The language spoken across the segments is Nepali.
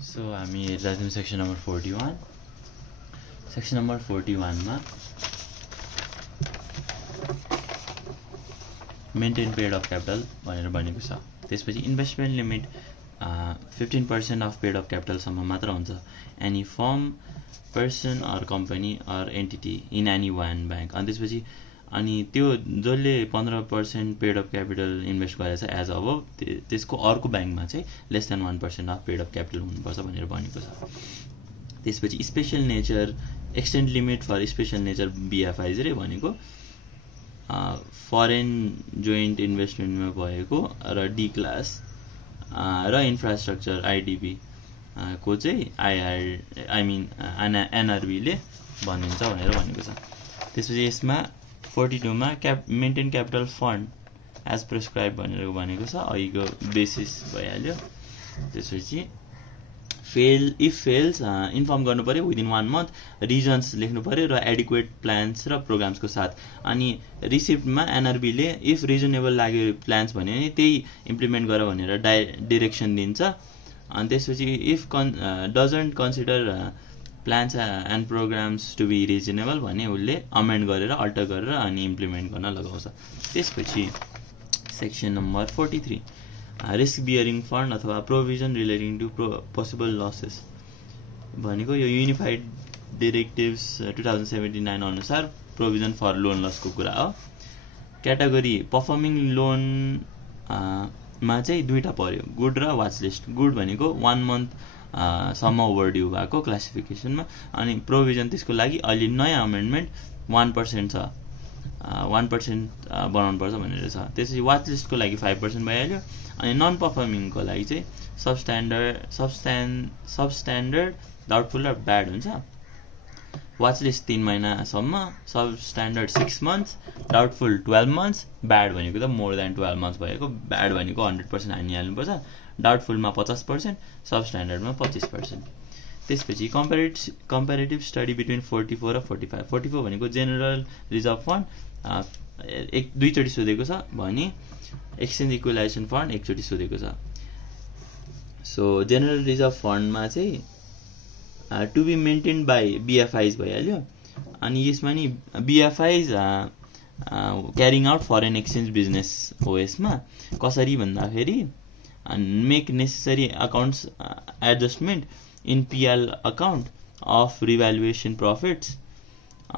So हामी हेर्छौं सेक्सन नम्बर 41. सेक्सन नम्बर 41 मा मेन्टेन पेड अफ क्यापिटल भनेर भनेको छ. त्यसपछि investment limit 15% of paid of capital सम्म मात्र हुन्छ. Any firm, person or company or entity in any one bank. अनि त्यसपछि अनि त्यो जसले 15% पेड अफ क्यापिटल इन्भेस्ट गरेछ एज अब त्यसको अर्को ब्याङ्कमा चाहिँ less than 1% of paid of capital हुनुपर्छ भनेर भनेको छ. त्यसपछि special nature extend limit for special nature BFIs रे भनेको फरेन जोइन्ट इन्भेस्टमेन्टमा भएको र डी क्लास र इन्फ्रास्ट्रक्चर आइडिबी को चाहिँ एनआरबीले भनिन्छ भनेर भनेको छ. त्यसपछि यसमा 42 मा maintain capital fund as prescribe भनेर भनेको छ. अहिलेको बेसिस भइहाल्यो. त्यसपछि इफ फेल्स इन्फर्म गर्नु पर्यो विदिन 1 मन्थ, रिजन्स लेख्नु पर्यो र एडिक्वेट प्लान्स र प्रोग्राम्सको साथ. अनि रिसिप्टमा एनआरबीले इफ रिजनेबल लाग्यो प्लान्स भन्यो भने त्यही इम्प्लिमेन्ट गर भनेर डिरेक्सन दिन्छ. अनि त्यसपछि if doesn't consider plans and programs to be reasonable भने उसले अमेन्ड गरेर अल्टर गरेर अनि इम्प्लिमेन्ट गर्न लगाउँछ. त्यसपछि section number 43 risk bearing fund अथवा provision relating to possible losses भनेको यो युनिफाइड डिरेक्टिभ्स 2079 अनुसार प्रोभिजन फर लोन लसको कुरा हो. क्याटेगोरी पर्फर्मिङ लोन मा चाहिँ दुईटा पर्यो, गुड र वाच लिस्ट. गुड भनेको 1 मन्थ सम्म ओभरड्यू भएको क्लासिफिकेसनमा. अनि प्रोभिजन त्यसको लागि अहिले नयाँ अमेन्डमेन्ट 1% छ, 1% बनाउनुपर्छ भनेर छ. त्यसपछि वाच लिस्टको लागि 5% भइहाल्यो. अनि नन पर्फर्मिङको लागि चाहिँ सबस्ट्यान्डर्ड, डाउटफुल र ब्याड हुन्छ. वाच लिस्ट 3 महिनासम्म, सबस्ट्यान्डर्ड 6 मन्थ्स, डाउटफुल 12 मन्थ्स, ब्याड भनेको त मोर देन 12 मन्थ्स भएको. ब्याड भनेको 100% हानिहाल्नुपर्छ, डाउटफुलमा 50%, सबस्ट्यान्डर्डमा 25%. त्यसपछि कम्पेरेटिभ स्टडी बिट्विन 44 र 45. 44 भनेको जेनरल रिजर्भ फन्ड दुईचोटि सोधेको छ भने एक्सचेन्ज इक्वलाइजेसन फन्ड एकचोटि सोधेको छ. सो जेनरल रिजर्भ फन्डमा चाहिँ to be maintain by BFIs भइहाल्यो. अनि यसमा नि BFIs carrying out foreign exchange business हो. यसमा कसरी भन्दाखेरि make necessary accounts adjustment in PL account of revaluation profits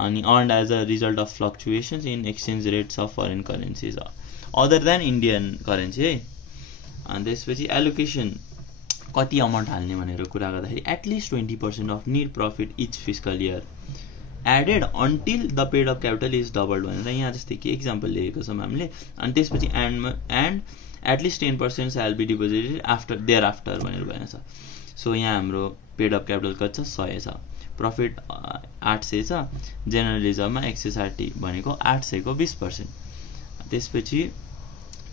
अनि earned as a result of fluctuations in exchange rates of foreign currencies other than Indian currency है. अनि त्यसपछि एलोकेसन कति अमाउन्ट हाल्ने भनेर कुरा गर्दाखेरि at least 20% of need profit each fiscal year added until the paid of capital is doubled भनेर यहाँ जस्तै कि एक्जाम्पल लिएको छौँ हामीले. अनि त्यसपछि and at least 10% shall be deposited after their after भनेर भनेको छ. सो यहाँ हाम्रो पेड अफ क्यापिटल कति छ? 100 छ. प्रफिट 800 छ. जेनरल रिजर्भमा 160 भनेको 800 को 20%. त्यसपछि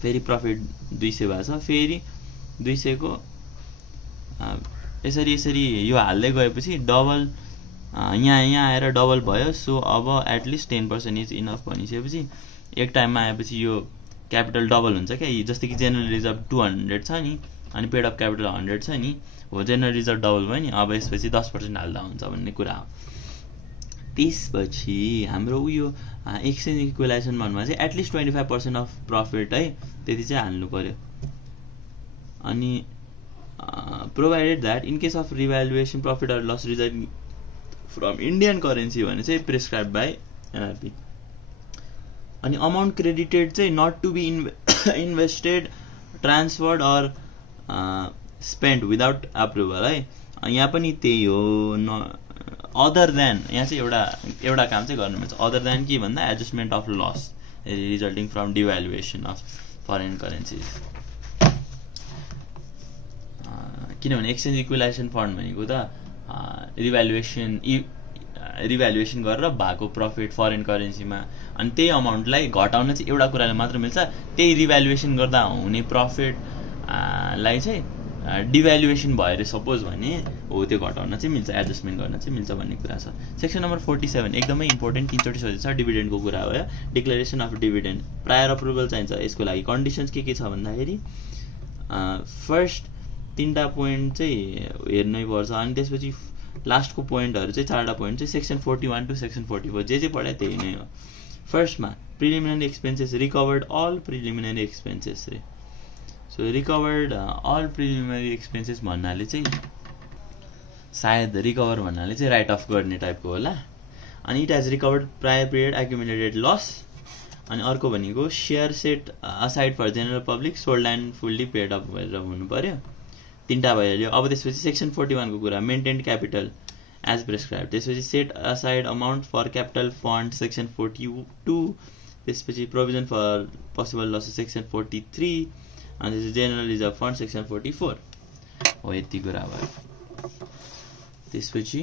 फेरि प्रफिट 200 भएको छ. फेरि 200 को यसरी यो हाल्दै गएपछि डबल यहाँ आएर डबल भयो. सो अब एटलिस्ट 10% इज इनफ भनिसकेपछि एक टाइममा आएपछि यो क्यापिटल डबल हुन्छ क्या. जस्तै कि जेनरल रिजर्भ 200 छ नि अनि पेड अफ क्यापिटल 100 छ नि, हो जेनरल रिजर्भ डबल भयो नि. अब यसपछि 10% हाल्दा हुन्छ भन्ने कुरा हो. त्यसपछि हाम्रो उयो एक्सचेन्ज इक्वलाइजेसन भन्नुमा चाहिँ एटलिस्ट 25% अफ प्रफिट है त्यति चाहिँ हाल्नु पर्यो. अनि provided that in case of revaluation profit or loss result from Indian currency भने चाहिँ प्रेस्क्राइब बाई एनआरबी. अनि अमाउन्ट क्रेडिटेड चाहिँ not to be invested, transferred or spend without approval है. यहाँ पनि त्यही हो. अदर देन यहाँ चाहिँ एउटा काम चाहिँ गर्नु मिल्छ. अदर देन के भन्दा adjustment of loss resulting from devaluation of foreign currencies. किनभने एक्सचेन्ज इक्वलाइजेसन फन्ड भनेको त रिभ्यालुएसन गरेर भएको प्रफिट फरेन करेन्सीमा अनि त्यही अमाउन्टलाई घटाउन चाहिँ एउटा कुराले मात्र मिल्छ. त्यही रिभ्यालुएसन गर्दा हुने प्रफिट लाई चाहिँ डिभ्यालुएसन भएर सपोज भने हो त्यो घटाउन चाहिँ मिल्छ, एडजस्टमेन्ट गर्न चाहिँ मिल्छ भन्ने कुरा छ. सेक्सन नम्बर 47 एकदमै इम्पोर्टेन्ट, 3 चोटि सोधेको छ. डिभिडेन्डको कुरा हो. Declaration of dividend prior approval चाहिन्छ. यसको लागि कन्डिसन्स के छ भन्दाखेरि फर्स्ट तीनटा पोइन्ट चाहिँ हेर्नै पर्छ अनि त्यसपछि लास्टको पोइन्टहरु चाहिँ चारवटा पोइन्ट चाहिँ सेक्सन 41 टु सेक्सन 44 जे पढाए त्यही नै हो फर्स्टमा preliminary expenses recovered all preliminary expenses रे so recovered all preliminary expenses भन्नाले चाहिँ सायद रिकभर भन्नाले चाहिँ राइट अफ गर्ने टाइपको होला अनि it has recovered prior period accumulated loss अनि अर्को भनेको share set aside for general public sold and fully paid up गरेर हुनु पर्यो तीनटा भइहाल्यो अब त्यसपछि सेक्सन 41 को कुरा मेन्टेन्ड क्यापिटल एज प्रेस्क्राइब त्यसपछि set aside amount for capital fund section 42 त्यसपछि provision for possible loss section 43 अनि त्यसपछि जनरल रिजर्भ फन्ड सेक्सन 44 हो यति कुरा भयो त्यसपछि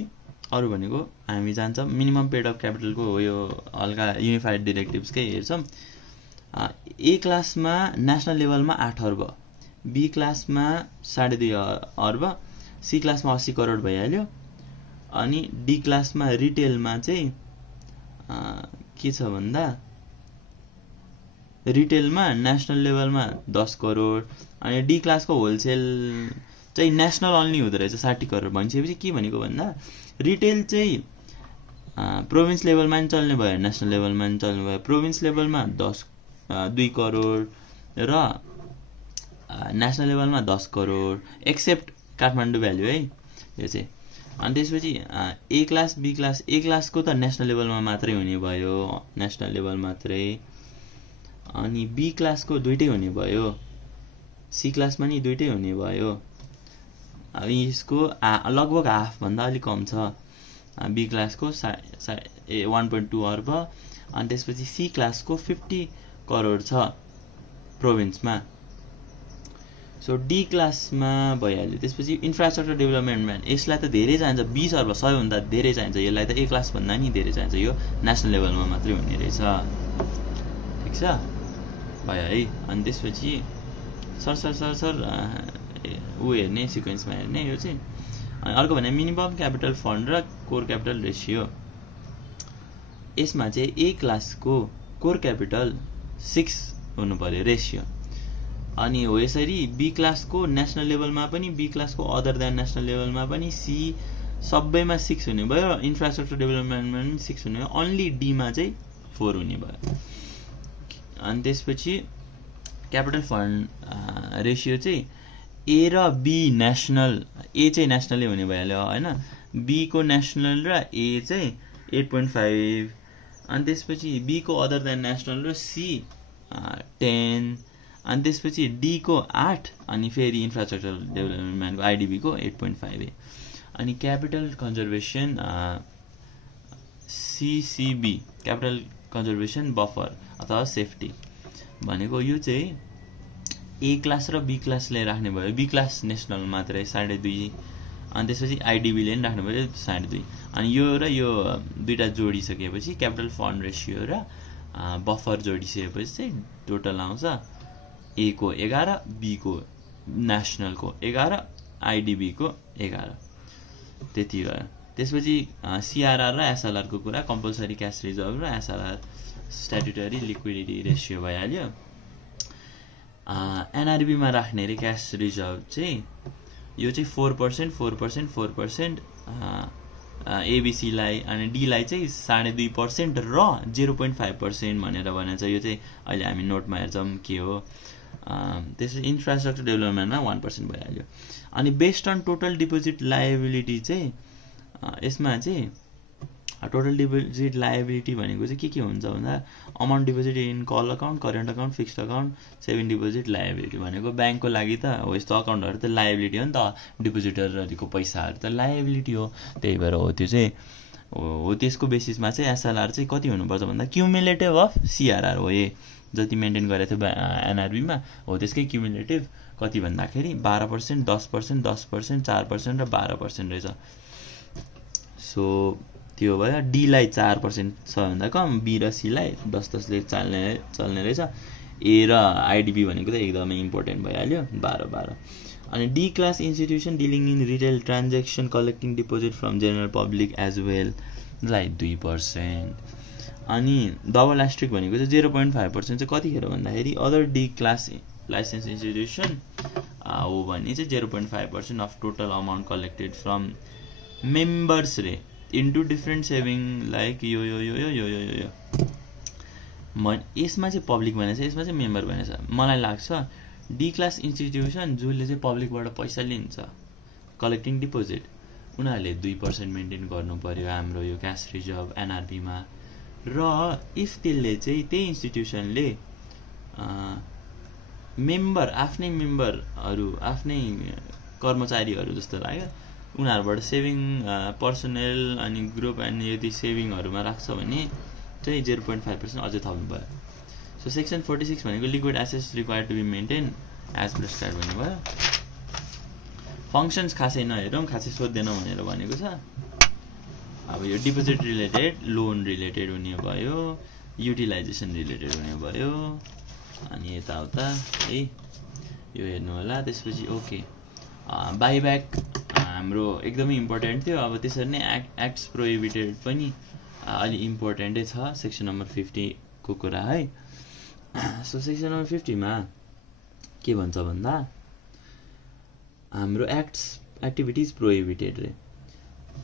अरु भनेको हामी जान्छ मिनिमम पेड अफ क्यापिटलको हो यो हल्का युनिफाइड डाइरेक्टिभ्सकै हेर्छौं ए क्लासमा नेशनल लेभलमा 8 अर्ब बी क्लासमा 2.5 अर्ब सी क्लासमा 80 करोड भइहाल्यो अनि डी क्लासमा रिटेलमा चाहिँ के छ भन्दा रिटेलमा नेशनल लेभलमा 10 करोड अनि डी क्लासको होलसेल चाहिँ नेशनल ओन्ली हुँदो रहेछ 60 करोड भनिसकेपछि के भनेको भन्दा रिटेल चाहिँ प्रोभिन्स लेभलमा नि चल्ने भयो नेशनल लेभलमा नि चल्ने भयो प्रोभिन्स लेभलमा 2 करोड र नेशनल लेभलमा 10 करोड एक्सेप्ट काठमाडौँ भ्याल्यु है यो चाहिँ अनि त्यसपछि ए क्लास बी क्लास ए क्लासको त नेशनल लेभलमा मात्रै हुने भयो नेशनल लेभल मात्रै अनि बी क्लासको दुईटै हुने भयो सी क्लासमा नि दुईटै हुने भयो यसको लगभग हाफ भन्दा अलि कम छ बी क्लासको 1.2 अर्ब अनि त्यसपछि सी क्लासको 50 करोड छ प्रोभिन्समा सो डी क्लासमा भइहाल्यो त्यसपछि इन्फ्रास्ट्रक्चर डेभलपमेन्ट यसलाई त धेरै चाहिन्छ 20 अर्ब 100 भन्दा धेरै चाहिन्छ यसलाई त ए क्लास भन्दा नि धेरै चाहिन्छ यो नेशनल लेभलमा मात्रै हुने रहेछ ठीक छ भयो है अनि त्यसपछि सर उ हेर्ने सिक्वेन्समा हेर्ने यो चाहिँ अनि अर्को भने मिनिमम क्यापिटल फन्ड र कोर क्यापिटल रेशियो यसमा चाहिँ ए क्लासको कोर क्यापिटल 6 हुनु पर्यो रेशियो अनि हो यसरी बी क्लासको नेशनल लेभलमा पनि बी क्लासको अदर देन नेशनल लेभलमा पनि सी सबैमा 6 हुने भयो इन्फ्रास्ट्रक्चर डेभलपमेन्टमा पनि 6 हुने भयो ओन्ली डी मा चाहिँ 4 हुने भयो अनि त्यसपछि क्यापिटल फन्ड रेशियो चाहिँ ए र बी नेशनल ए चाहिँ नेशनलै हुने भइहाल्यो हैन बी को नेशनल र ए चाहिँ 8.5 अनि त्यसपछि बी को अदर देन नेशनल र सी 10 अनि त्यसपछि डी को 8 अनि फेरि इन्फ्रास्ट्रक्चर डेभलपमेन्टको आईडीबी को 8.5 अनि capital conservation CCB capital conservation buffer अथवा सेफ्टी भनेको यो चाहिँ ए क्लास र बी क्लासले राख्ने भयो बी क्लास नेशनल मात्रै 2.5 अनि त्यसपछि आईडीबीले पनि राख्नु भयो 2.5 अनि यो र यो दुईटा जोडिसकेपछि क्यापिटल फन्ड रेशियो र बफर जोडिसकेपछि चाहिँ टोटल आउँछ ए को 11 बी को नेशनल को 11 आईडीबी को 11 त्यति हो त्यसपछि सीआरआर र एसएलआर को कुरा कम्पल्सरी क्याश रिजर्भ र एसएलआर स्ट्याट्युटरी लिक्विडिटी रेशियो भइहाल्यो एनआरबी मा राख्ने रे क्याश रिजर्भ चाहिँ यो चाहिँ 4% 4% एबीसी लाई अनि डी लाई चाहिँ 2.5% र 0.5% भनेर भनेछ यो चाहिँ अहिले हामी नोटमा हेर्छौं के हो त्यसपछि इन्फ्रास्ट्रक्चर डेभलपमेन्टमा 1% भइहाल्यो अनि based on total deposit liability चाहिँ यसमा चाहिँ टोटल डिपोजिट लायबिलिटी भनेको चाहिँ के हुन्छ भन्दा amount deposit in call account current account fixed account saving deposit liability भनेको बैंकको लागि त हो यस्तो अकाउन्टहरु त लायबिलिटी हो नि त डिपोजिटरहरुको पैसाहरु त लायबिलिटी हो त्यही भएर हो त्यो चाहिँ हो त्यसको बेसिसमा चाहिँ एसएलआर चाहिँ कति हुनुपर्छ भन्दा क्युमुलेटिभ अफ सीआरआर हो ये जति मेन्टेन गरेको थियो एनआरबी मा हो त्यसकै क्युमुलेटिभ कति भन्दाखेरि 12% 10% 10% 4% र 12% रहेछ सो त्यो भयो डी लाई 4% छ भन्दा कम बी र सी लाई 10 ले चल्ने रहेछ ए र आईडीबी भनेको त एकदमै इम्पोर्टेन्ट भइहाल्यो 12 अनि D class institution dealing in retail transaction collecting deposit from general public as well लाई 2% अनि डबल एस्ट्रिक भनेको चाहिँ 0.5% चाहिँ कतिखेर भन्दाखेरि other D class licence institution हो भने चाहिँ 0.5% of total amount collected from members रे इन्टु डिफ्रेन्ट सेभिङ लाइक यो यसमा चाहिँ पब्लिक भनेछ, यसमा चाहिँ मेम्बर भनेछ। मलाई लाग्छ डी क्लास इन्स्टिट्युसन जसले चाहिँ पब्लिकबाट पैसा लिन्छ कलेक्टिङ डिपोजिट, उनीहरूले 2% मेन्टेन गर्नु पर्यो हाम्रो यो क्यास रिजर्भ एनआरबीमा। र इफ त्यसले चाहिँ त्यही इन्स्टिट्युसनले मेम्बर आफ्नै मेम्बरहरू आफ्नै कर्मचारीहरू जस्तो लाग्यो उनीहरूबाट सेभिङ पर्सनल अनि ग्रुप अनि यदि सेभिङहरूमा राख्छ भने चाहिँ 0.5% अझै थप्नु भयो। सो सेक्सन 46 भनेको liquid assets required to be maintain as prescribe भन्नुभयो। फङ्सन्स खासै नहेरौँ, खासै सोध्दैनौँ भनेर भनेको छ। अब यो डिपोजिट रिलेटेड, लोन रिलेटेड हुने भयो, युटिलाइजेसन रिलेटेड हुने भयो, अनि यताउता है यो हेर्नु होला। त्यसपछि ओके बाइब्याक हाम्रो एकदमै इम्पोर्टेन्ट थियो। अब त्यसरी नै एक्ट्स प्रोहिबिटेड पनि अलि इम्पोर्टेन्टै छ सेक्सन नम्बर 50 को कुरा है। सो सेक्सन नम्बर 50 मा के भन्छ भन्दा हाम्रो एक्टिभिटिज प्रोहिबिटेड रे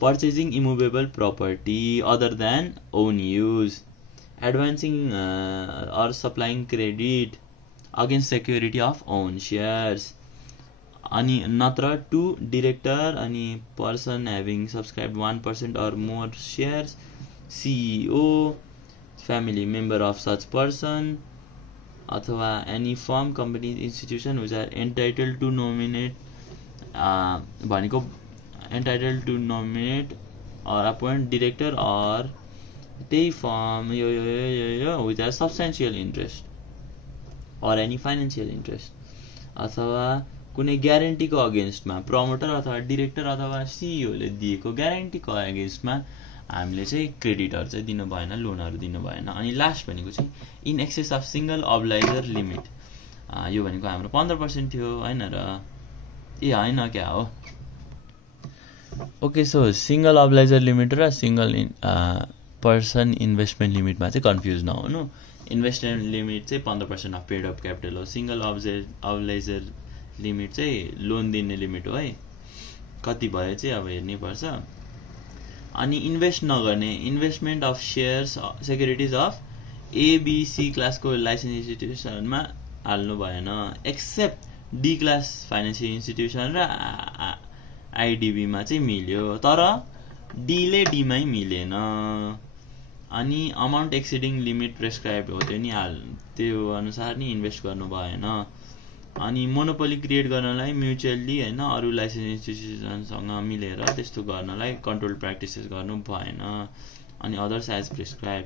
purchasing immovable property other than own use, advancing or supplying credit against security of own shares, अनि नत्र टु डिरेक्टर अनि person having subscribe 1% or more shares, CEO, family member of such person, अथवा any firm, company, institution which are entitled to nominate भनेको entitled to nominate or appoint director or त्यही firm यो which has substantial interest or any financial interest, अथवा कुनै ग्यारेन्टीको अगेन्स्टमा प्रमोटर अथवा डिरेक्टर अथवा सिइओले दिएको ग्यारेन्टीको अगेन्स्टमा हामीले चाहिँ क्रेडिटहरू चाहिँ दिनु भएन, लोनहरू दिनु भएन। अनि लास्ट भनेको चाहिँ in excess of single obligor limit, यो भनेको हाम्रो 15% थियो होइन र ए होइन क्या हो। Okay so single obligor limit र सिङ्गल पर्सन इन्भेस्टमेन्ट लिमिटमा चाहिँ कन्फ्युज नहुनु। इन्भेस्टमेन्ट लिमिट चाहिँ 15% अफ पेड अफ क्यापिटल हो, सिङ्गल अब्लाइजर लिमिट चाहिँ लोन दिने लिमिट हो है, कति भयो चाहिँ अब हेर्नै पर्छ। अनि इन्भेस्ट नगर्ने investment of shares securities of ABC क्लासको लाइसेन्स इन्स्टिट्युसनमा हाल्नु भएन, accept D class financial institution र आइडिबीमा चाहिँ मिल्यो, तर डीले डीमै मिलेन। अनि अमाउन्ट एक्सिडिङ लिमिट प्रेस्क्राइब हो त्यो नि त्यो अनुसार नि इन्भेस्ट गर्नु भएन। अनि मोनोपोली क्रिएट गर्नलाई म्युचुअली होइन अरू लाइसेन्स इन्स्टिट्युसनसँग मिलेर त्यस्तो गर्नलाई कन्ट्रोल प्र्याक्टिसेस गर्नु भएन। अनि अदर्स एज प्रेस्क्राइब।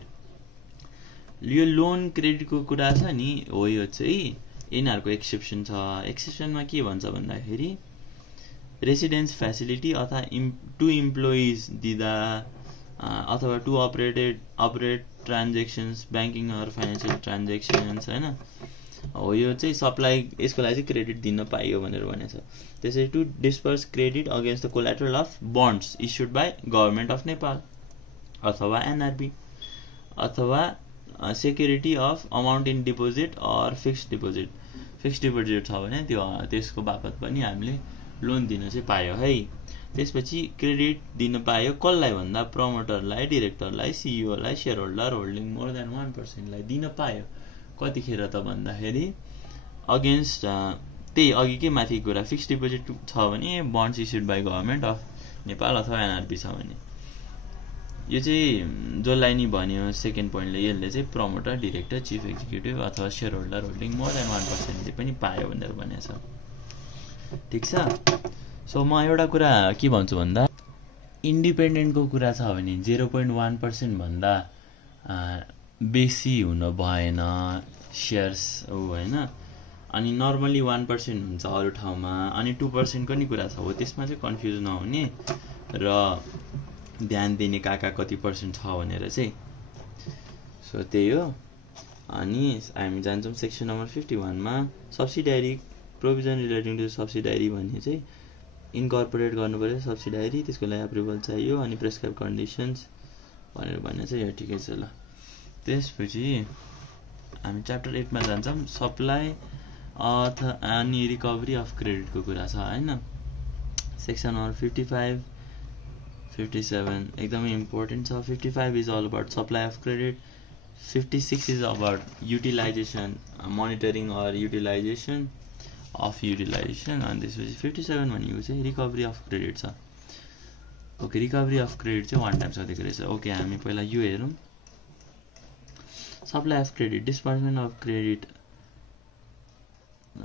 यो लोन क्रेडिटको कुरा छ नि हो, यो चाहिँ यिनीहरूको एक्सेप्सन छ। एक्सेप्सनमा के भन्छ भन्दाखेरि रेसिडेन्स फ्यासिलिटी अथवा टु इम्प्लोइज दिँदा अथवा to operate transactions banking or financial transactions होइन हो, यो चाहिँ सप्लाई यसको लागि चाहिँ क्रेडिट दिन पाइयो भनेर भनेको छ। त्यसरी to disburse credit against the collateral of bonds issued by government of Nepal अथवा एनआरबी, अथवा security of amount in deposit or fixed deposit. Fixed deposit छ भने त्यसको बापत पनि हामीले लोन दिन चाहिँ पायो है। त्यसपछि क्रेडिट दिन पायो कसलाई भन्दा प्रमोटरलाई, डिरेक्टरलाई, सिइओलाई, share holder holding more than 1% लाई दिन पायो। कतिखेर त भन्दाखेरि अगेन्स्ट त्यही अघिकै माथि कुरा फिक्स्ड डिपोजिट छ भने बन्ड्स issued by government of Nepal अथवा एनआरबी छ भने, यो चाहिँ जसलाई नि भन्यो सेकेन्ड पोइन्टले यसले चाहिँ प्रमोटर, डिरेक्टर, चिफ एक्जिक्युटिभ अथवा share holder holding more than 1% पनि पायो भनेर भनेको छ। ठिक छ। सो म एउटा कुरा के भन्छु भन्दा इन्डिपेन्डेन्टको कुरा छ भने 0.1% भन्दा बेसी हुन भएन सेयर्स हो होइन। अनि नर्मली 1% हुन्छ अरू ठाउँमा, अनि 2% को नि कुरा छ हो, त्यसमा चाहिँ कन्फ्युज नहुने र ध्यान दिने कहाँ कति पर्सेन्ट छ भनेर चाहिँ। सो त्यही हो। अनि हामी जान्छौँ सेक्सन नम्बर 51 मा subsidiary provision relating to subsidiary भन्ने चाहिँ इन्कर्पोरेट गर्नु पर्यो सब्सिडायरी, त्यसको लागि एप्रुभल चाहियो अनि प्रेस्क्राइब कन्डिसन्स भनेर भन्ने चाहिँ यो ठिकै छ ल। त्यसपछि हामी च्याप्टर 8 मा जान्छौँ सप्लाई अनि रिकभरी अफ क्रेडिटको कुरा छ हैन। सेक्सन नम्बर 55 57 एकदमै इम्पोर्टेन्ट छ। 55 is all about supply of credit, 56 is about utilisation, monitoring or utilisation of utilisation, अनि त्यसपछि 57 भनेको चाहिँ रिकभरी अफ क्रेडिट छ। ओके, रिकभरी अफ क्रेडिट चाहिँ वान टाइम सोधेको रहेछ। ओके, हामी पहिला यो हेरौँ। Supply of credit, disbursement of credit,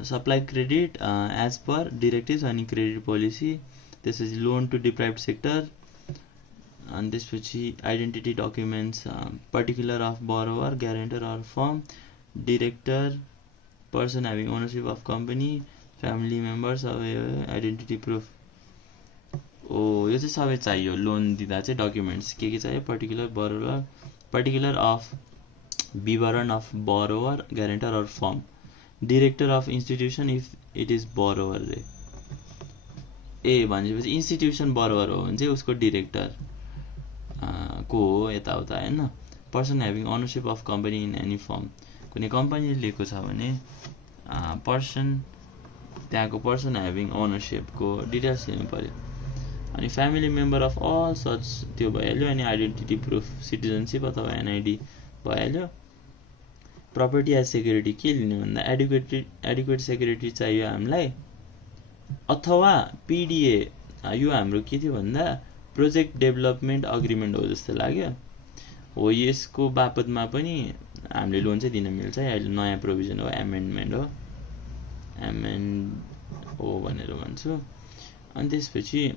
supply credit as per directives अनि क्रेडिट पोलिसी, त्यसपछि लोन टु डिप्राइभ्ड सेक्टर, अनि त्यसपछि identity documents particular of borrower, guarantor or firm, director, person having ownership of company, family members, अब आइडेन्टिटी प्रुफ। यो चाहिँ सबै चाहियो लोन दिँदा चाहिँ। डकुमेन्ट्स के चाहियो? पर्टिकुलर बरोवर, पर्टिकुलर अफ विवरण of borrower, guarantor or firm, director of institution if it is borrower रे। भनेपछि इन्स्टिट्युसन बरोवर हो भने चाहिँ उसको डिरेक्टर को हो यताउता होइन। Person having ownership of company in any form, कुनै कम्पनीले लिएको छ भने पर्सन, त्यहाँको पर्सन ह्याभिङ ओनरसिपको डिटेल्स लिनु पर्यो। अनि family member of all such त्यो भइहाल्यो। अनि आइडेन्टिटी प्रुफ, सिटिजनसिप अथवा एनआइडी भइहाल्यो। प्रपर्टी एज सेक्युरिटी के लिने भन्दा एडुकेट सेक्युरिटी चाहियो हामीलाई, अथवा पिडिए। यो हाम्रो के थियो भन्दा प्रोजेक्ट डेभलपमेन्ट अग्रिमेन्ट हो जस्तो लाग्यो हो। यसको बापतमा पनि हामीले लोन चाहिँ दिन मिल्छ। अहिले नयाँ प्रोभिजन हो, एमेन्डमेन्ट हो, एमेन्ड हो भनेर भन्छु। अनि त्यसपछि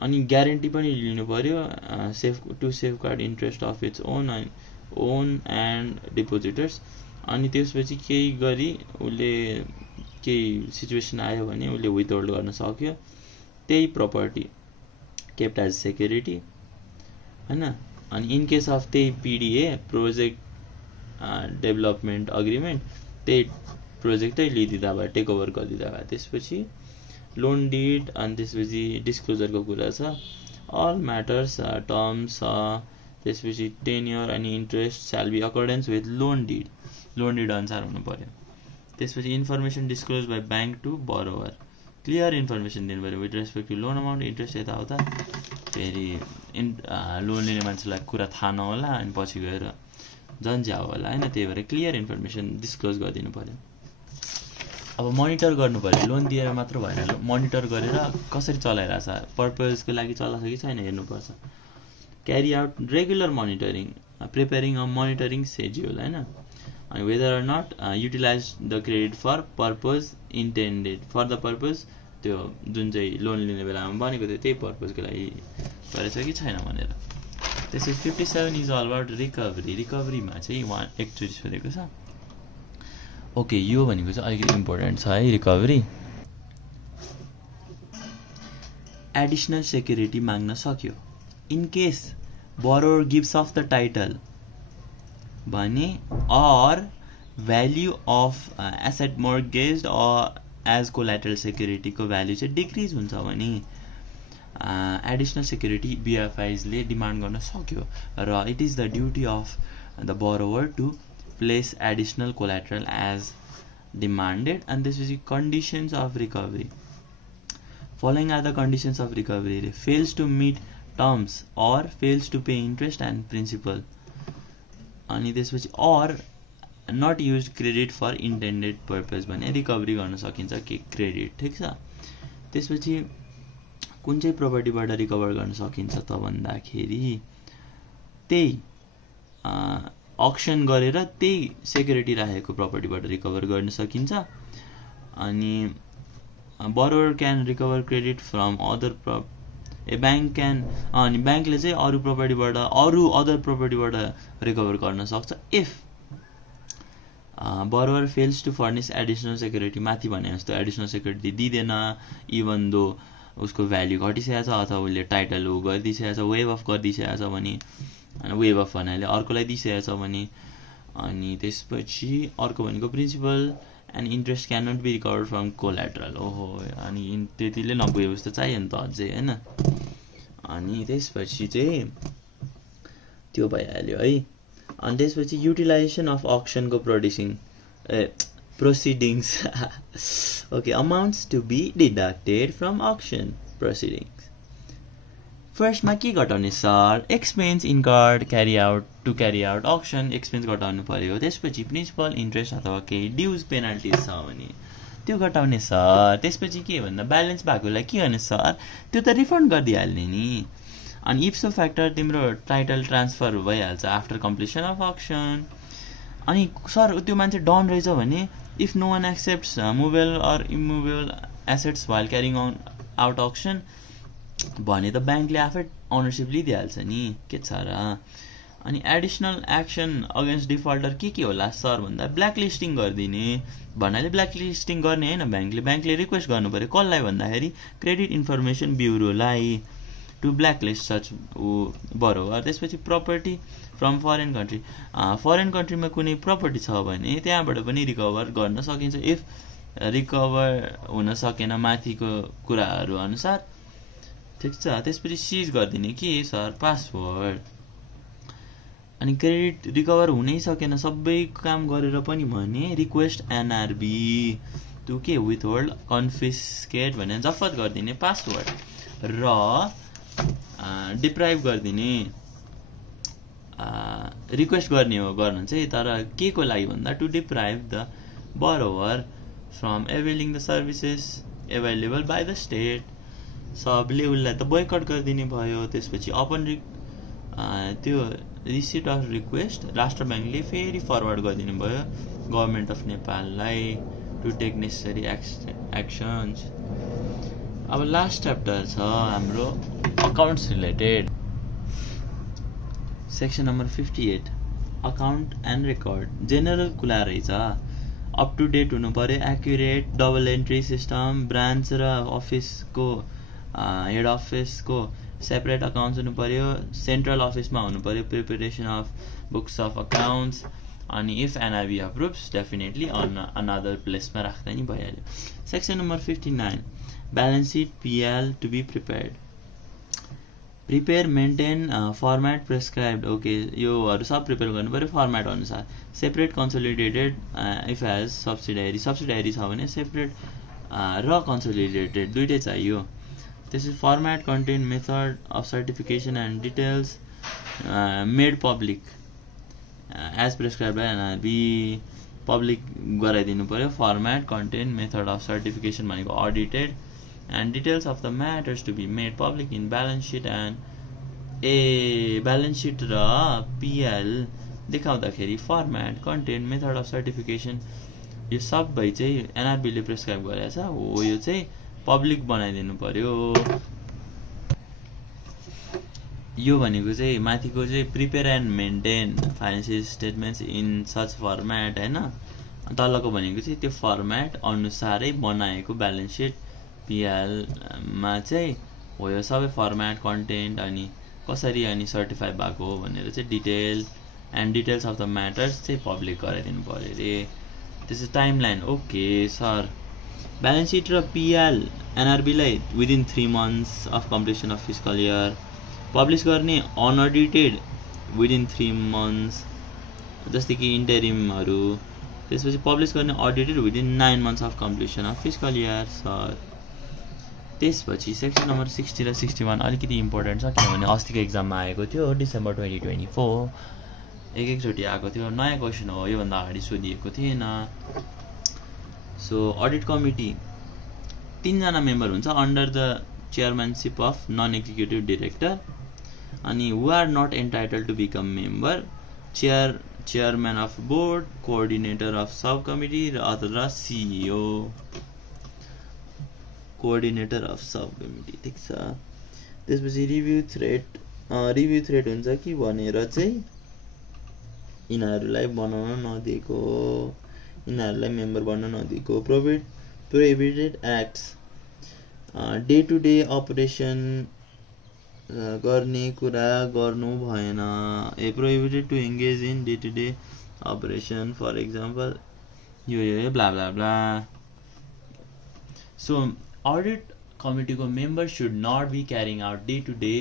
अनि ग्यारेन्टी पनि लिनु पर्यो, to safeguard interest of its own and depositors. अनि त्यसपछि केही गरी उसले केही सिचुएसन आयो भने उसले विथहोल्ड गर्न सक्यो, त्यही प्रपर्टी केप्ट एज सेक्युरिटी हैन। अनि इन केस अफ त्यही पिडिए, प्रोजेक्ट डेभलपमेन्ट अग्रिमेन्ट, त्यही प्रोजेक्टै लिइदिँदा भयो, टेक ओभर गरिदिँदा भयो। त्यसपछि लोन डिड, अनि त्यसपछि डिस्क्लोजरको कुरा छ। अल म्याटर्स टर्म्स, त्यसपछि टेन्योर अनि interest shall be accordance with loan deed, loan deed अनुसार हुनु पर्यो। त्यसपछि information disclose by bank to borrower, clear information दिनु पऱ्यो with respect to loan amount, interest यताउता। फेरि लोन लिने मान्छेलाई कुरा थाहा नहोला, अनि पछि गएर जन्ज्याउ होला होइन। त्यही भएर क्लियर इन्फर्मेसन डिस्क्लोज गरिदिनु पऱ्यो। अब मोनिटर गर्नु पऱ्यो, लोन दिएर मात्र भएन, मोनिटर गरेर कसरी चलाइरहेछ, पर्पजको लागि चलाएको कि छैन हेर्नुपर्छ। Carry out regular monitoring, preparing a monitoring schedule होइन। अनि whether or not utilize the credit for purpose intended, for the purpose, त्यो जुन चाहिँ लोन लिने बेलामा बनेको थियो त्यही पर्पजको लागि गरेछ कि छैन भनेर। त्यसपछि 57 इज अल अबाउट रिकभरी। रिकभरीमा चाहिँ एकचोटि सोधेको छ। ओके, यो भनेको चाहिँ अलिकति इम्पोर्टेन्ट छ है। रिकभरी एडिसनल सेक्युरिटी माग्न सक्यो in case borrower gives off the title भने, or value of asset mortgage or as collateral सेक्युरिटीको भ्याल्यु चाहिँ डिक्रिज हुन्छ भने एडिसनल सेक्युरिटी बिएफआइजले डिमान्ड गर्न सक्यो, र it is the duty of the borrower to place additional collateral as demanded. अनि त्यसपछि conditions of recovery, following are the conditions of recovery, fails to meet terms or fails to pay interest and principal. अनि त्यसपछि or not use credit for intended purpose भने रिकभरी गर्न सकिन्छ कि क्रेडिट, ठिक छ। त्यसपछि कुन चाहिँ प्रपर्टीबाट रिकभर गर्न सकिन्छ त भन्दाखेरि त्यही अक्सन गरेर त्यही सेक्युरिटी राखेको प्रपर्टीबाट रिकभर गर्न सकिन्छ। अनि borrower can recover credit from other bank can, अनि ब्याङ्कले चाहिँ अरू प्रपर्टीबाट अदर प्रपर्टीबाट रिकभर गर्न सक्छ if borrower fails to furnish additional security. माथि भने जस्तो एडिसनल सेक्युरिटी दिँदैन इभन दो उसको भ्याल्यु घटिसकेको छ अथवा उसले टाइटल गरिदिइसकेको छ, वेभ अफ गरिदिइसकेको छ भने, वेभ अफ भन्नाले अर्कोलाई दिइसकेको छ भने। अनि त्यसपछि अर्को भनेको principal and interest can not be recovered from collateral. ओहो, अनि त्यतिले नपुगेको जस्तो चाहियो नि त अझै होइन। अनि त्यसपछि चाहिँ त्यो भइहाल्यो है। अनि त्यसपछि युटिलाइजेसन अफ अक्सनको proceedings. Okay, amounts to be deducted from auction proceedings. First मा के घटाउने sir expense incurred to carry out action expense घटाउनु पर्यो त्यसपछि प्रिन्सिपल इन्ट्रेस्ट अथवा केही ड्युज पेनल्टिज छ भने त्यो घटाउने सर त्यसपछि के भन्दा ब्यालेन्स भएकोलाई के गर्ने सर त्यो त रिफन्ड गरिदिइहाल्ने नि अनि इप्सो फ्याक्टर तिम्रो टाइटल ट्रान्सफर भइहाल्छ आफ्टर कम्प्लिसन अफ अक्सन अनि सर त्यो मान्छे डन रहेछ भने if no one accepts movable or immovable assets while carrying out auction भने त ब्याङ्कले आफै अनरसिप लिइदिइहाल्छ नि के छ र अनि एडिसनल एक्सन अगेन्स्ट डिफल्टर के होला सर भन्दा ब्ल्याक लिस्टिङ गरिदिने भन्नाले ब्ल्याक लिस्टिङ गर्ने होइन ब्याङ्कले रिक्वेस्ट गर्नु पऱ्यो कसलाई भन्दाखेरि क्रेडिट इन्फर्मेसन ब्युरोलाई to black list such borrower त्यसपछि प्रपर्टी फ्रम फरेन कन्ट्रीमा कुनै प्रपर्टी छ भने त्यहाँबाट पनि रिकभर गर्न सकिन्छ इफ रिकभर हुन सकेन माथिको कुराहरू अनुसार ठिक छ त्यसपछि सिज गरिदिने के सर पासवर्ड अनि क्रेडिट रिकभर हुनै सकेन सबै काम गरेर पनि भने रिक्वेस्ट एनआरबी टु के विथहोल्ड कन्फिस्केट भनेर जफत गरिदिने पासवर्ड र डिप्राइभ गरिदिने रिक्वेस्ट गर्ने हो गर्नु चाहिँ तर के को लागि भन्दा to deprive the borrower from availing the services available by the state सबले उसलाई त बोयकट गरिदिने भयो त्यसपछि अपन त्यो रिसिट अफ रिक्वेस्ट राष्ट्र ब्याङ्कले फेरि फरवर्ड गरिदिनु भयो गभर्मेन्ट अफ नेपाललाई टु टेक नेसेसरी एक्सन्स अब लास्ट च्याप्टर छ हाम्रो accounts related section number 58 account and record general कुरा रहेछ अप टु डेट हुनु पर्यो accurate double entry system branch र अफिसको हेड अफिसको सेपरेट अकाउन्ट्स हुनु पर्यो सेन्ट्रल अफिसमा हुनु पर्यो preparation of books of accounts अनि if NRB approves definitely another प्लेसमा राख्दा नि भइहाल्यो section number 59 balance sheet PL to be prepare maintain format prescribed okay योहरू सब प्रिपेयर गर्नु पर्यो फर्मेट अनुसार separate consolidated if has subsidiary छ भने सेपरेट र कन्सोलिडेटेड दुइटै चाहियो त्यसपछि format content method of certification and details made public as prescribe by NRB public गराइदिनु पर्यो format content method of certification भनेको audited and details of the matters to be made public in balance sheet and balance sheet र पिएल देखाउँदाखेरि format content method of certification यो सबै चाहिँ एनआरबीले प्रेस्क्राइब गरेको छ हो यो चाहिँ पब्लिक बनाइदिनु पर्यो यो भनेको चाहिँ माथिको चाहिँ prepare and maintain financial statements in such format हैन तलको भनेको चाहिँ त्यो फर्मेट अनुसारै बनाएको ब्यालेन्स सिट पिएल मा चाहिँ हो यो सबै फर्मेट कन्टेन्ट अनि कसरी अनि सर्टिफाई भएको हो भनेर चाहिँ detail and details of the matters चाहिँ पब्लिक गराइदिनु पर्यो रे त्यसै timeline okay sir balance sheet र पिएल एनआरबीलाई within 3 months of completion of fiscal year publish गर्ने अनअडिटेड विदिन 3 months जस्तै कि इन्टरिमहरू त्यसपछि पब्लिस गर्ने audited within 9 months of completion of fiscal year sir त्यसपछि सेक्सन नम्बर 60 र 61 अलिकति इम्पोर्टेन्ट छ किनभने अस्तिको एक्जाममा आएको थियो डिसेम्बर 2024 एकचोटि आएको थियो नयाँ क्वेसन हो योभन्दा अगाडि सोधिएको थिएन सो अडिट कमिटी 3 जना मेम्बर हुन्छ under the chairmanship of non executive director अनि who are not entitled to become member chairman of board coordinator of sub committee र अथवा CEO coordinator of sub committee ठीक छ त्यसपछि रिभ्यू थ्रेड हुन्छ कि भनेर चाहिँ यिनीहरूलाई बनाउन नदिएको यिनीहरूलाई मेम्बर बन्न नदिएको prohibited acts day to day operation गर्ने कुरा गर्नु भएन prohibited to engage in day to day operation for example यो blah blah blah so audit कमिटीको member should not be carrying out day to day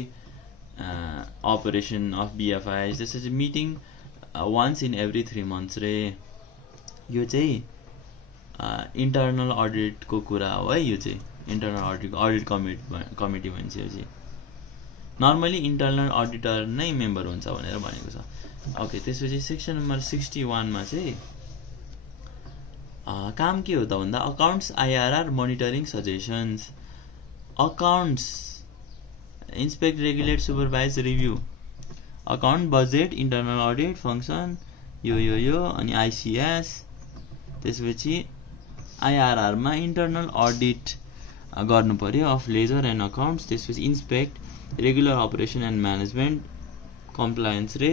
operation of BFI त्यसपछि meeting once in every 3 months रे यो चाहिँ इन्टर्नल अडिटको कुरा हो है यो चाहिँ इन्टर्नल अडिट कमिटी भन्छ नर्मली इन्टर्नल अडिटर नै मेम्बर हुन्छ भनेर भनेको छ ओके त्यसपछि सेक्सन नम्बर 61 मा चाहिँ काम के हो त भन्दा accounts IRR monitoring suggestions accounts inspect regulate supervise review account budget internal audit function यो अनि आईसीएस त्यसपछि आईआरआर मा इन्टर्नल अडिट गर्नु पर्यो अफ लेजर एन्ड अकाउन्ट्स त्यसपछि inspect regular operation and management compliance रे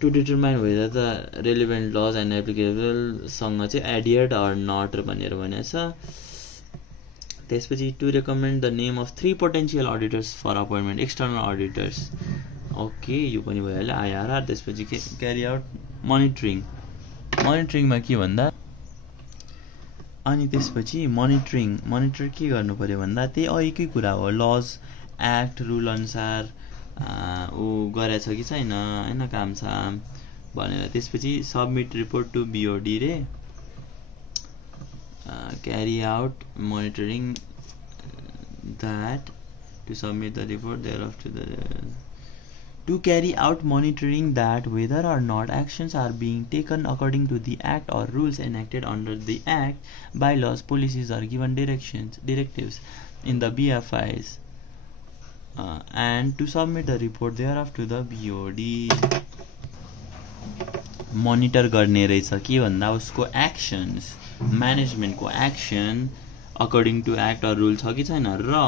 to determine whether the relevant laws and applicable सँग चाहिँ एडियर्ड अर नट भनेर भनेको छ त्यसपछि to recommend the name of 3 potential auditors for appointment external auditors okay यो पनि भइहाल्यो आईआरआर त्यसपछि क्यारी आउट मोनिटरिङमा के भन्दा अनि त्यसपछि मोनिटर के गर्नु पर्यो भन्दा त्यही अहिकै कुरा हो लज एक्ट रुल अनुसार ऊ गरेछ कि छैन हैन काम छ भनेर त्यसपछि सबमिट रिपोर्ट टु बीओडी रे carry out monitoring that to submit the report thereof to the to carry out monitoring that whether or not actions are being taken according to the act or rules enacted under the act, bylaws, policies or given directives in the BFIs and to submit the report thereof to the BOD. Monitor गर्ने रहेछ के भन्दा उसको एक्सन्स म्यानेजमेन्टको action according to act or rule छ कि छैन र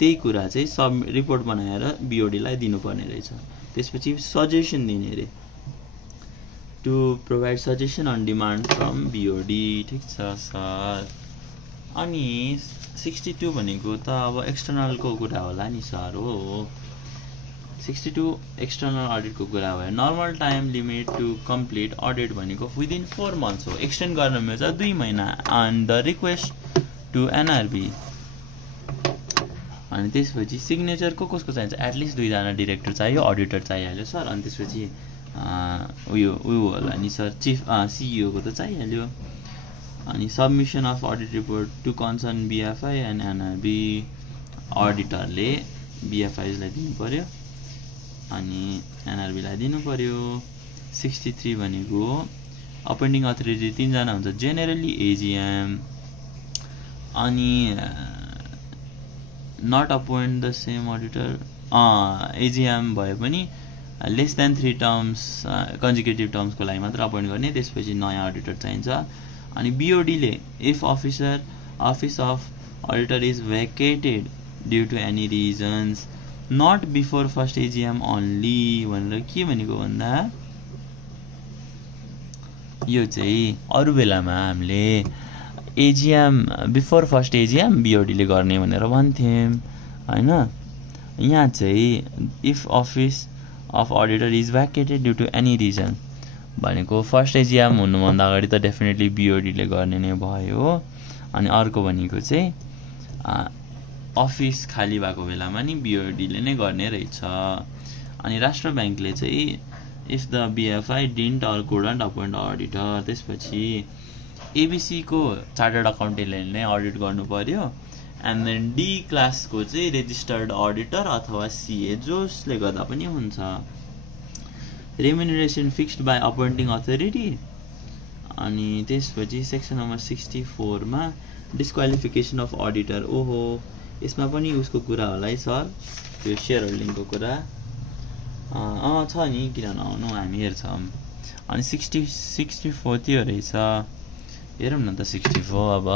त्यही कुरा चाहिँ सब रिपोर्ट बनाएर बीओडीलाई दिनुपर्ने रहेछ त्यसपछि सजेसन दिने रे to provide suggestion on demand from BOD ठीक छ सर अनि 62 भनेको त अब एक्सटर्नलको कुरा होला नि सर हो 62 एक्सटर्नल अडिटको कुरा भयो normal time limit to complete audit भनेको विदिन 4 मन्थ्स हो एक्सटेन्ड गर्न मिल्छ 2 महिना on the request to NRB अनि त्यसपछि सिग्नेचर कसको चाहिन्छ एटलिस्ट 2 जना डाइरेक्टर चाहियो अडिटर चाहिहाल्यो सर अनि त्यसपछि उयो होला नि सर चिफ सीईओ को त चाहिहाल्यो अनि submission of audit report to concern BFI and NRB अडिटरले बीएफआईज लाई दिनु पर्यो अनि एनआरबी लाई दिनु पर्यो 63 भनेको अपोइन्टिङ अथोरिटी 3 जना हुन्छ जेनरली एजीएम अनि not appoint the same auditor AGM भए पनि लेस देन 3 टर्म्स कन्जिक्युटिभ टर्म्सको लागि मात्र अपोइन्ट गर्ने त्यसपछि नयाँ अडिटर चाहिन्छ अनि बीओडी ले if office of auditor is vacated due to any reasons not before first AGM only भनेर के भनेको भन्दा यो चाहिँ अरु बेलामा हामीले AGM before first AGM BOD ले गर्ने भनेर भन्थ्यौं हैन यहाँ चाहिँ if office of auditor is vacated due to any reason भनेको फर्स्ट एजीएम हुनु भन्दा अगाडि त डेफिनेटली बीओडी ले गर्ने नै भयो अनि अर्को भनेको चाहिँ अफिस खाली भएको बेलामा नि बीओडी ले नै गर्ने रहेछ अनि राष्ट्र बैंकले चाहिँ if the BFI didn't or couldn't appoint auditor त्यसपछि एबीसी को चार्टर्ड अकाउन्टेन्टले नै अडिट गर्नु पर्यो एन्ड देन डी क्लास को चाहिँ रेजिस्टर्ड अडिटर अथवा सीए जसले गर्दा पनि हुन्छ रेम्युनरेसन फिक्स्ड बाइ अपॉइन्टिङ अथोरिटी अनि त्यसपछि सेक्सन नम्बर 64 मा डिस्क्वालिफिकेसन अफ अडिटर ओहो यसमा पनि उसको कुरा होला है सर त्यो शेयर होल्डिङको कुरा छ नि किन नआउनु हामी हेर्छौं अनि 64 थियो रहेछ हेरौँ न त 64 अब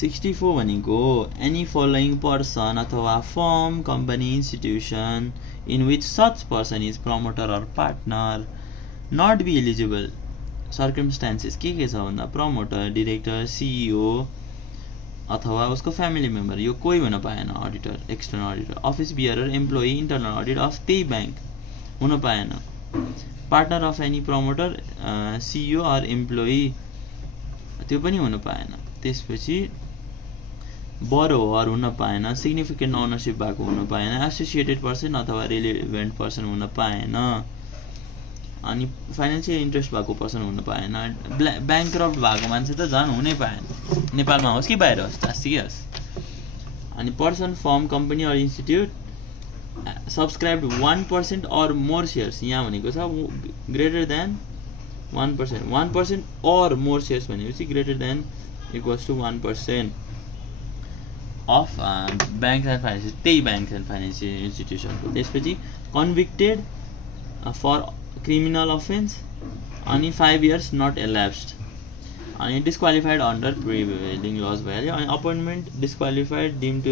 64 भनेको एनी फलोइङ पर्सन अथवा firm company institution in which such person is promoter or partner not be eligible circumstances के छ भन्दा प्रमोटर डाइरेक्टर सीईओ अथवा उसको फ्यामिली मेम्बर यो कोही हुन पाएन auditor external auditor office bearer employee internal audit of त्यही बैंक हुन पाएन partner of any promoter CEO or employee त्यो पनि हुन पाएन त्यसपछि बरोवर हुन पाएन सिग्निफिकेन्ट ओनरशिप भएको हुन पाएन एसोसिएटेड पर्सन अथवा रिलेभेन्ट पर्सन हुन पाएन अनि फाइनेन्सियल इन्ट्रेस्ट भएको पर्सन हुनु पाएन, ब्याङ्क्रप्ट भएको मान्छे त झन् हुनै पाएन, नेपालमा होस् कि बाहिर होस् जहाँसुकै होस्। अनि person firm company or institute subscribe 1% or more shares, यहाँ भनेको छ greater than 1%, 1% or more shares भनेपछि greater than equals to 1% of banks and financial, त्यही ब्याङ्क्स एन्ड फाइनेन्सियल इन्स्टिट्युसनको। त्यसपछि कन्भिक्टेड फर क्रिमिनल अफेन्स अनि 5 years नट एल्याप्स्ड, अनि डिस्क्वालिफाइड अन्डर प्रिभेलिङ लज भइहाल्यो। अनि अपोइन्टमेन्ट डिस्क्वालिफाइड डिम टु,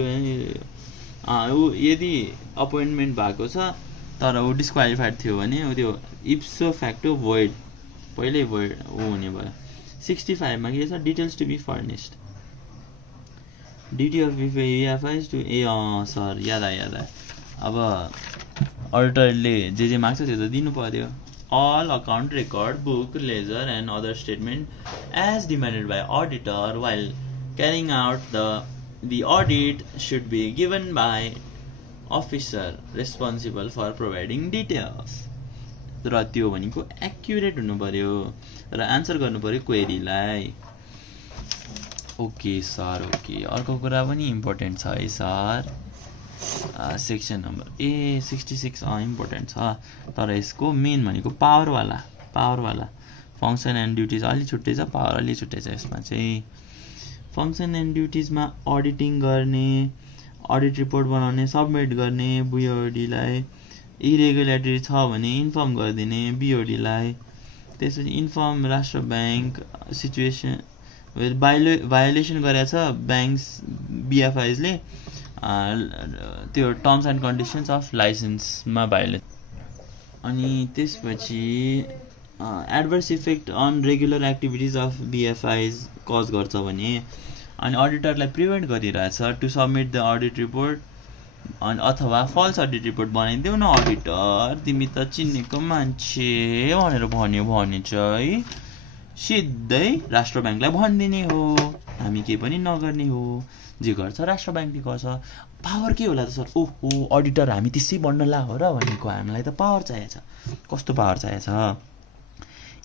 ऊ यदि अपोइन्टमेन्ट भएको छ तर ऊ डिस्क्वालिफाइड थियो भने ऊ त्यो इप्सो फ्याक्टो भोइड, पहिल्यै भोइड ऊ हुने भयो। 65 मा के छ, details to be furnished, duty of BFIs to, ए सर याद आयो। अब अडिटरले जे माग्छ त्यो त दिनु पर्यो। All account record, book, ledger and other statement as demanded by auditor while carrying out the audit should be given by officer responsible for providing details. र त्यो भनेको एक्युरेट हुनु पर्यो र आन्सर गर्नु पर्यो क्वेरीलाई। Okay sir, okay. अर्को कुरा पनि इम्पोर्टेन्ट छ है सर, सेक्सन नम्बर 66 इम्पोर्टेन्ट छ, तर यसको मेन भनेको पावरवाला फङ्सन एन्ड ड्युटिज अलि छुट्टै छ, पावर अलि छुट्टै छ। यसमा चाहिँ फङ्सन एन्ड ड्युटिजमा अडिटिङ गर्ने, अडिट रिपोर्ट बनाउने, सबमिट गर्ने बिओडीलाई, इरेगुलेटरी छ भने इन्फर्म गरिदिने बिओडीलाई। त्यसपछि inform Rastra bank situation violation गरेछ ब्याङ्क्स बिएफआइजले, त्यो टर्म्स एन्ड कन्डिसन्स अफ लाइसेन्समा भायोलेट। अनि त्यसपछि adverse effect on regular activities of BFIs cause गर्छ भने, अनि अडिटरलाई प्रिभेन्ट गरिरहेछ to submit the audit report, अनि अथवा फल्स अडिट रिपोर्ट बनाइदेऊ न अडिटर, तिमी त चिनेको मान्छे भनेर भन्यो भने चाहिँ सिधै राष्ट्र ब्याङ्कलाई भनिदिने हो, हामी केही पनि नगर्ने हो, जे गर्छ राष्ट्र ब्याङ्कले गर्छ। पावर के होला त सर? ओहो अडिटर हामी त्यसै बन्न ला हो र भनेको, हामीलाई त पावर चाहिएको छ। कस्तो पावर चाहिएको छ?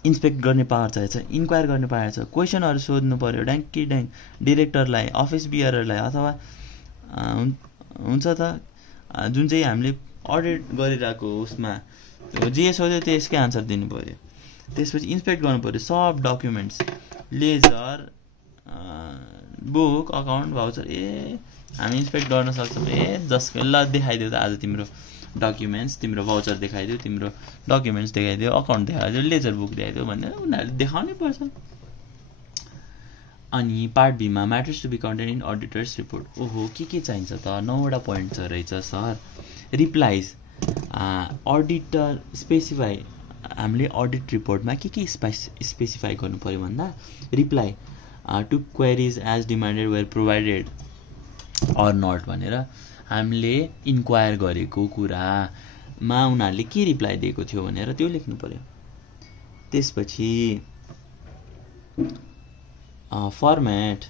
इन्सपेक्ट गर्ने पावर चाहिएको छ, इन्क्वायर गर्ने पावर छ, क्वेसनहरू सोध्नु पर्यो ड्याङ्की ड्याङ्क डिरेक्टरलाई, अफिस बियररलाई, अथवा हुन्छ त जुन चाहिँ हामीले अडिट गरिरहेको उसमा जे सोध्यो त्यसकै आन्सर दिनु पर्यो। त्यसपछि इन्सपेक्ट गर्नु पर्यो सब documents, ledger, book, account, voucher. हामी इन्सपेक्ट गर्न सक्छौँ। जसको ल देखाइदियो त आज तिम्रो डकुमेन्ट्स, तिम्रो भाउचर देखाइदियो, तिम्रो डकुमेन्ट्स देखाइदियो, अकाउन्ट देखाइदियो, लेजर बुक देखाइदियो भनेर उनीहरूले देखाउनै पर्छ। अनि पार्ट बीमा matters to be content in auditors report. ओहो के चाहिन्छ त? 9वटा पोइन्ट छ रहेछ सर। रिप्लाइज, अडिटर स्पेसिफाई, हामीले अडिट रिपोर्टमा के स्पेसिफाई गर्नु पऱ्यो भन्दा, reply to queries as demanded where provided or not भनेर हामीले इन्क्वायर गरेको कुरामा उनीहरूले के रिप्लाई दिएको थियो भनेर त्यो लेख्नु पर्यो। त्यसपछि फर्मेट,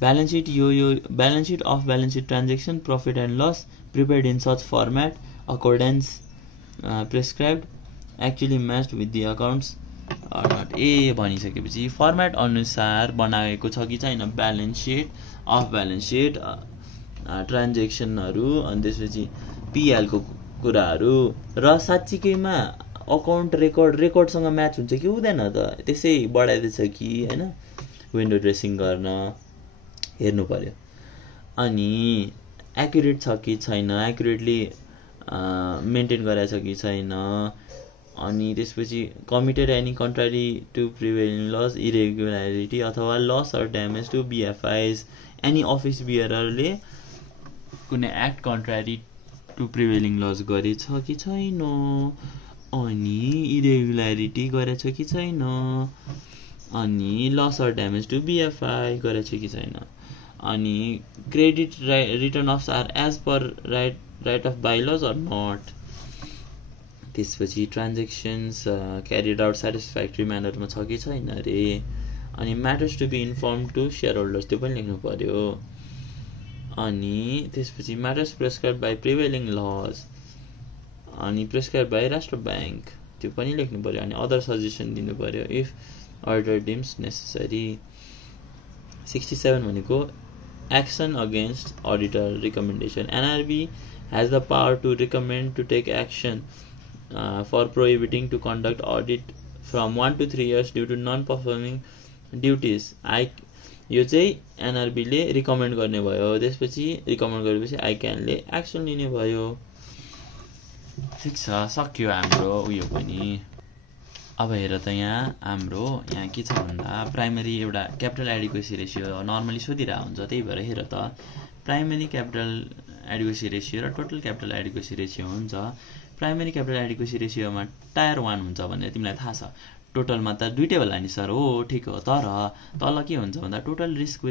ब्यालेन्स सिट, यो balance sheet off balance sheet transaction profit and loss prepared in such format accordance prescribed actually matched with the accounts or not. भनिसकेपछि फर्मेट अनुसार बनाएको छ कि छैन balance sheet, off balance sheet, ट्रान्जेक्सनहरू, अनि त्यसपछि पिएलको कुराहरू, र साँच्चीकैमा अकाउन्ट रेकर्डसँग म्याच हुन्छ कि हुँदैन त, त्यसै बढाइदिएछ कि होइन, विन्डो ड्रेसिङ गर्न हेर्नु पर्यो। अनि एक्युरेट छ कि छैन, एक्युरेटली मेन्टेन गराएको छ कि छैन। अनि त्यसपछि committed any contrary to prevailing law, irregularity अथवा loss or damage to BFIs, any office बियररले कुनै act contrary to prevailing law गरेछ कि छैन, अनि इरेगुलारिटी गरेछ कि छैन, अनि loss or damage to BFI गरेछ कि छैन, अनि credit written offs are as per write off bylaws or not. त्यसपछि ट्रान्जेक्सन्स क्यारिड आउट सेटिस्फ्याक्ट्री म्यानरमा छ कि छैन अरे। अनि matters to be inform to share holders, त्यो पनि लेख्नु पर्यो। अनि त्यसपछि matters prescribe by prevailing lodge, अनि प्रेस्क्राइब बाई राष्ट्र ब्याङ्क, त्यो पनि लेख्नु पर्यो अनि अदर सजेसन दिनु पर्यो इफ अर्डर डिम्स नेसेसरी 67 भनेको action against auditor recommendation NRB has the power to recommend to take action for prohibiting to conduct audit from 1 to 3 years due to non-performing duties. यो चाहिँ एनआरबी ले रिकमेन्ड गर्ने भयो त्यसपछि रिकमेन्ड गरेपछि आइक्यान ले एक्सन लिने भयो ठीक छ सक्यो हाम्रो उयो पनि अब हेर त यहाँ के छ भन्दा प्राइमरी एउटा क्यापिटल एडिक्वेसी रेशियो नर्मली सोधिरा हुन्छ त्यही भएर हेर त प्राइमरी क्यापिटल एडिक्वेसी रेशियो र टोटल क्यापिटल एडिक्वेसी रेशियो हुन्छ प्राइमरी क्यापिटल एडिक्वेसी रेशियोमा टायर 1 हुन्छ भनेर तिमीलाई थाहा छ टोटलमा त दुईटै होला नि सर हो ठीक हो तर तल के हुन्छ भन्दा टोटल रिस्क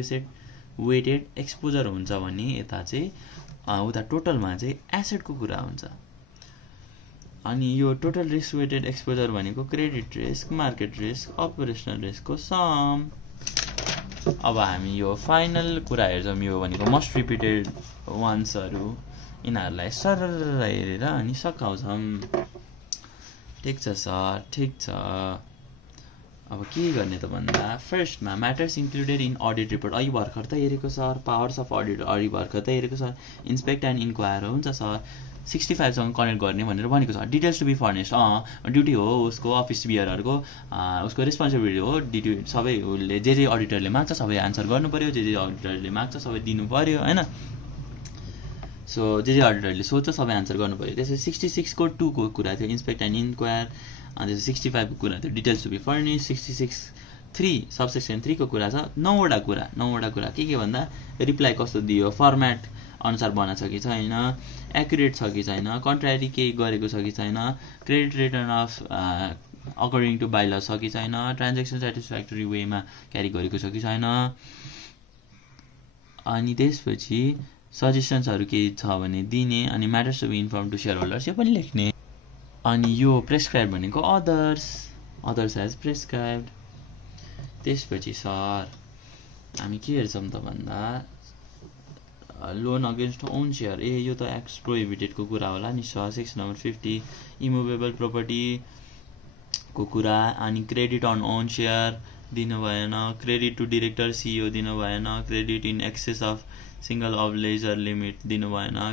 वेटेड एक्सपोजर हुन्छ भने यता चाहिँ उता टोटलमा चाहिँ एसेटको कुरा हुन्छ अनि यो टोटल रिस्क वेटेड एक्सपोजर भनेको credit risk market risk operational रिस्कको सम अब हामी यो फाइनल कुरा हेर्छौँ यो भनेको मोस्ट रिपिटेड वान्सहरू यिनीहरूलाई सरर हेरेर अनि सकाउँछौँ ठिक छ सर ठिक छ अब के गर्ने त भन्दा फर्स्टमा matters included in audit report अघि भर्खर त हेरेको सर पावर्स अफ अडिट अघि भर्खर त हेरेको सर इन्सपेक्ट एन्ड इन्क्वायर हुन्छ सर 65 सँग कनेक्ट गर्ने भनेर भनेको छ details to be furnished duty हो उसको अफिस बियरहरूको उसको रेस्पोन्सिबिलिटी हो ड्युटी सबै उसले जे अडिटरले माग्छ सबै आन्सर गर्नु पर्यो जे अडिटरले माग्छ सबै दिनु पर्यो हैन सो जे अडिटरले सोध्छ सबै आन्सर गर्नु पर्यो त्यसै 66 को 2 को कुरा थियो इन्सपेक्ट एन्ड इन्क्वायर अनि 65 को कुरा थियो details to be furnished 66 3 subsection 3 को कुरा छ 9वटा कुरा के भन्दा रिप्लाई कस्तो दियो फर्म्याट अनुसार बनाएको छ कि छैन एक्युरेट छ कि छैन कन्ट्रारी केही गरेको छ कि छैन credit return of according to bylaw छ कि छैन ट्रान्ज्याक्सन सेटिस्फ्याक्टोरी वेमा क्यारी गरेको छ कि छैन अनि त्यसपछि सजेसन्सहरू केही छ भने दिने अनि matters to be inform to shareholders यो पनि लेख्ने अनि यो प्रेस्क्राइब भनेको अदर्स एज प्रेस्क्राइब्ड त्यसपछि सर हामी के हेर्छौँ त भन्दा लोन अगेन्स्ट ओन सेयर यो त एक्स प्रोहिबिटेडको कुरा होला नि सर सेक्सन नम्बर 50 इमुभेबल प्रोपर्टीको कुरा अनि क्रेडिट अन ओन सेयर दिनु भएन क्रेडिट टु डिरेक्टर सिइओ दिनु भएन credit in excess of single obligor limit दिनु भएन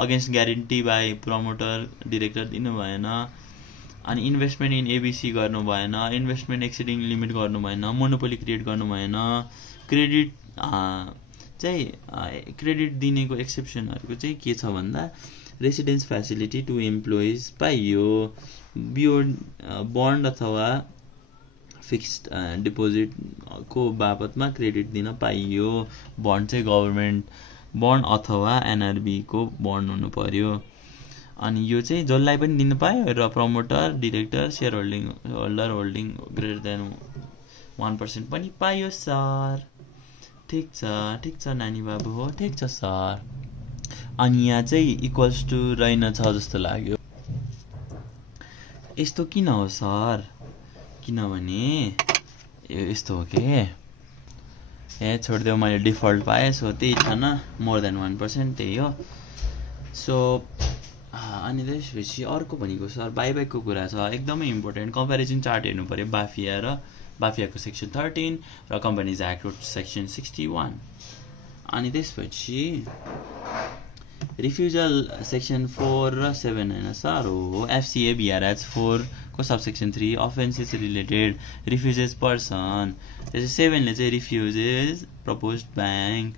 against guarantee by promoter director दिनु भएन अनि इन्भेस्टमेन्ट इन एबिसी गर्नु भएन इन्भेस्टमेन्ट एक्सिडिङ लिमिट गर्नु भएन मोनोपोली क्रिएट गर्नु भएन क्रेडिट चाहिँ क्रेडिट दिनेको एक्सेप्सनहरूको चाहिँ के छ भन्दा रेसिडेन्स फ्यासिलिटी टु इम्प्लोइज पाइयो बन्ड अथवा फिक्स्ड डिपोजिटको बापतमा क्रेडिट दिन पाइयो बन्ड चाहिँ गभर्मेन्ट बन्ड अथवा एनआरबी को बन्ड हुनु पर्यो अनि यो चाहिँ जसलाई पनि दिन पायो र promoter director share holder holding greater than 1% पनि पायो सर ठीक छ नानी बाबु हो ठीक छ सर अनि यहाँ चाहिँ इक्वल्स टु रहेन छ जस्तो लाग्यो यस्तो किन हो सर किनभने यस्तो हो के छोडिदेऊ मैले डिफल्ट पाएँ सो त्यही छ न मोर देन 1% त्यही हो सो अनि त्यसपछि अर्को भनेको सर बाइब्याकको कुरा छ एकदमै इम्पोर्टेन्ट कम्पेरिजन चार्ट हेर्नु पर्यो बाफियाको सेक्सन 13 र कम्पनीज एक्टको सेक्सन 61 अनि त्यसपछि रिफ्युजल सेक्सन 4 र 7 हैन सर हो एफसीए बीआरएच 4 को subsection 3 offences related refuses person त्यसै 7 ले चाहिँ रिफ्युजेस प्रपोज्ड ब्याङ्क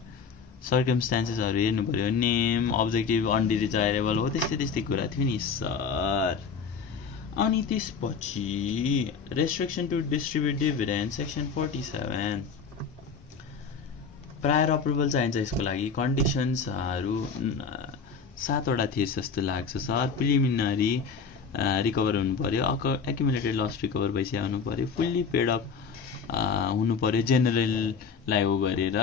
सर्कमस्टान्सेसहरु हेर्नु पर्यो नेम अब्जेक्टिभ अनडिजायरेबल हो त्यस्तै कुरा थियो नि सर अनि त्यसपछि restriction to distribute dividend section 47 prior approval चाहिन्छ यसको लागि कन्डिसन्सहरु 7 वटा थिए जस्तो लाग्छ सर प्रिलिमिनरी रिकभर हुनु पर्यो एक्युमुलेटेड लस रिकभर भइसक्यो हुनु पर्यो फुल्ली पेड अप हुनु पर्यो जेनरललाई उ गरेर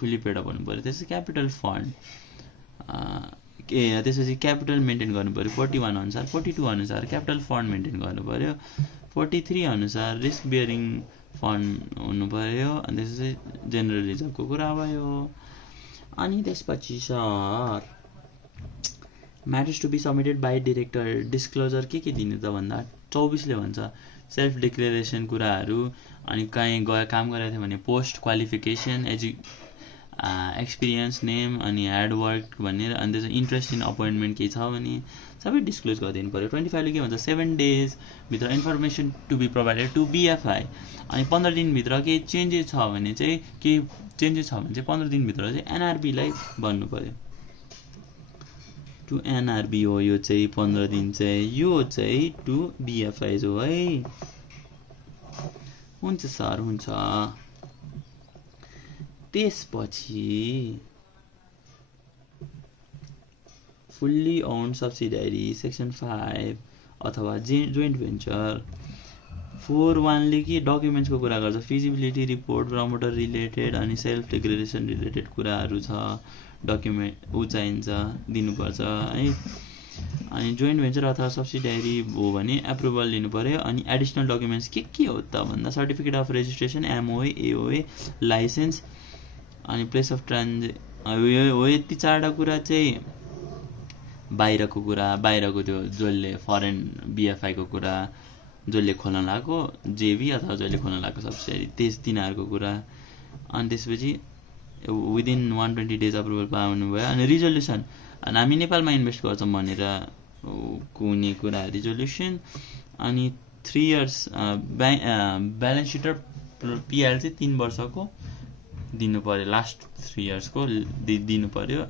फुल्ली पेड अप हुनु पर्यो त्यसै क्यापिटल फन्ड त्यसपछि क्यापिटल मेन्टेन गर्नु पर्यो 41 अनुसार 42 अनुसार क्यापिटल फन्ड मेन्टेन गर्नु पर्यो 43 अनुसार रिस्क बियरिङ फन्ड हुनु पर्यो अनि त्यसपछि जेनरल रिजर्भको कुरा भयो अनि त्यसपछि sir matters to be submitted by director disclosure के दिने त भन्दा 24 ले भन्छ सेल्फ डिक्लेरेसन कुराहरू अनि कहीँ गए काम गरेको थियो भने पोस्ट क्वालिफिकेसन एक्सपिरियन्स नेम अनि हार्ड वर्क भनेर अनि त्यसमा इन्ट्रेस्ट इन अपोइन्टमेन्ट केही छ भने सबै डिस्क्लोज गरिदिनु पऱ्यो 25 ले के भन्छ 7 days भित्र information to be provided to BFI अनि 15 दिनभित्र केही चेन्जेस छ भने चाहिँ 15 दिनभित्र चाहिँ NRB लाई भन्नु पऱ्यो टु NRB हो यो चाहिँ 15 दिन चाहिँ यो चाहिँ टु BFI हो है हुन्छ सर हुन्छ त्यसपछि फुल्ली ओन्ड सब्सिडियरी सेक्सन 5 अथवा जोइन्ट भेन्चर 4.1 ले के डकुमेन्ट्सको कुरा गर्छ फिजिबिलिटी रिपोर्ट प्रमोटर रिलेटेड अनि सेल्फ डिक्लेरेसन रिलेटेड कुराहरू छ डकुमेन्ट चाहिन्छ दिनुपर्छ है अनि जोइन्ट भेन्चर अथवा सब्सिडियरी हो भने एप्रुभल लिनु पर्यो अनि एडिसनल डकुमेन्ट्स के हो त भन्दा certificate of registration MOA AOA licence अनि प्लेस अफ हो यति 4टा कुरा चाहिँ बाहिरको त्यो जसले फरेन BFI को कुरा जसले खोल्न लागेको JV अथवा जसले खोल्न लागेको सब्सिडियरी तिनीहरूको कुरा अनि त्यसपछि विदिन 120 days अप्रुभल पाउनु भयो अनि रिजोल्युसन अनि हामी नेपालमा इन्भेस्ट गर्छौँ भनेर कुनै कुरा रिजोल्युसन अनि 3 years ब्यालेन्स सिट र PL चाहिँ 3 वर्षको दिनु पर्यो लास्ट 3 years को दिनु पर्यो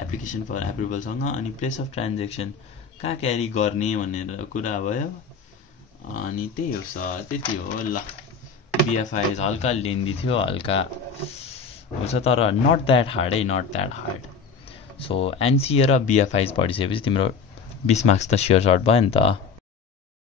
एप्लिकेसन फर एप्रुभलसँग अनि प्लेस अफ ट्रान्ज्याक्सन कहाँ क्यारी गर्ने भनेर कुरा भयो अनि त्यही हो सर त्यति हो ल BFI हल्का लेन्दी थियो हल्का हुन्छ तर not that hard so NCA र BFI पढिसकेपछि तिम्रो 20 मार्क्स त स्योर सर्ट भयो नि त